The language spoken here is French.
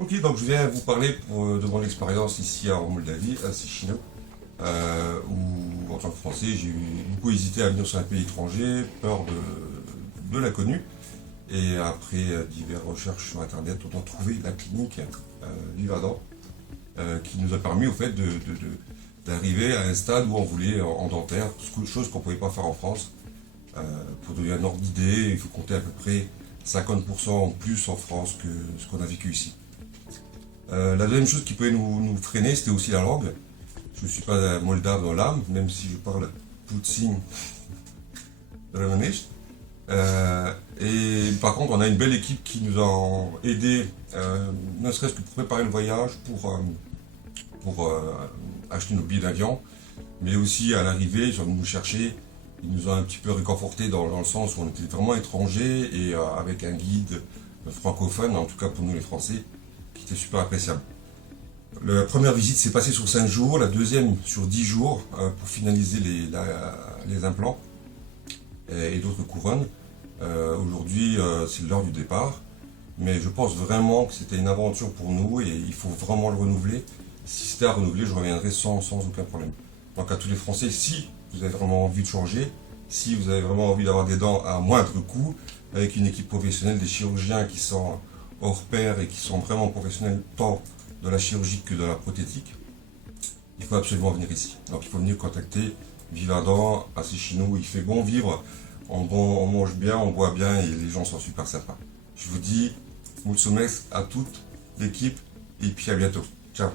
Ok, donc je viens vous parler de mon expérience ici en Moldavie, à Chisinau, où en tant que Français, j'ai beaucoup hésité à venir sur un pays étranger, peur de l'inconnu. Et après diverses recherches sur Internet, on a trouvé la clinique Vivadent, qui nous a permis au fait d'arriver à un stade où on voulait en dentaire, chose qu'on ne pouvait pas faire en France. Pour donner un ordre d'idée, il faut compter à peu près 50% en plus en France que ce qu'on a vécu ici. La deuxième chose qui pouvait nous freiner, c'était aussi la langue. Je ne suis pas moldave dans l'âme, même si je parle Poutine romanesque. Et par contre, on a une belle équipe qui nous a aidés, ne serait-ce que pour préparer le voyage, pour acheter nos billets d'avion, mais aussi à l'arrivée, ils sont venus nous chercher. Ils nous ont un petit peu réconfortés dans le sens où on était vraiment étrangers et avec un guide francophone, en tout cas pour nous les Français, qui était super appréciable. La première visite s'est passée sur 5 jours, la deuxième sur 10 jours pour finaliser les implants et d'autres couronnes. Aujourd'hui, c'est l'heure du départ, mais je pense vraiment que c'était une aventure pour nous et il faut vraiment le renouveler. Si c'était à renouveler, je reviendrai sans aucun problème. Donc à tous les Français, si vous avez vraiment envie de changer, si vous avez vraiment envie d'avoir des dents à moindre coût, avec une équipe professionnelle, des chirurgiens qui sont hors pair et qui sont vraiment professionnels tant de la chirurgie que de la prothétique, il faut absolument venir ici. Donc il faut venir contacter Vivadent à Chisinau où il fait bon vivre, on mange bien, on boit bien et les gens sont super sympas. Je vous dis, mulțumesc à toute l'équipe et puis à bientôt. Ciao.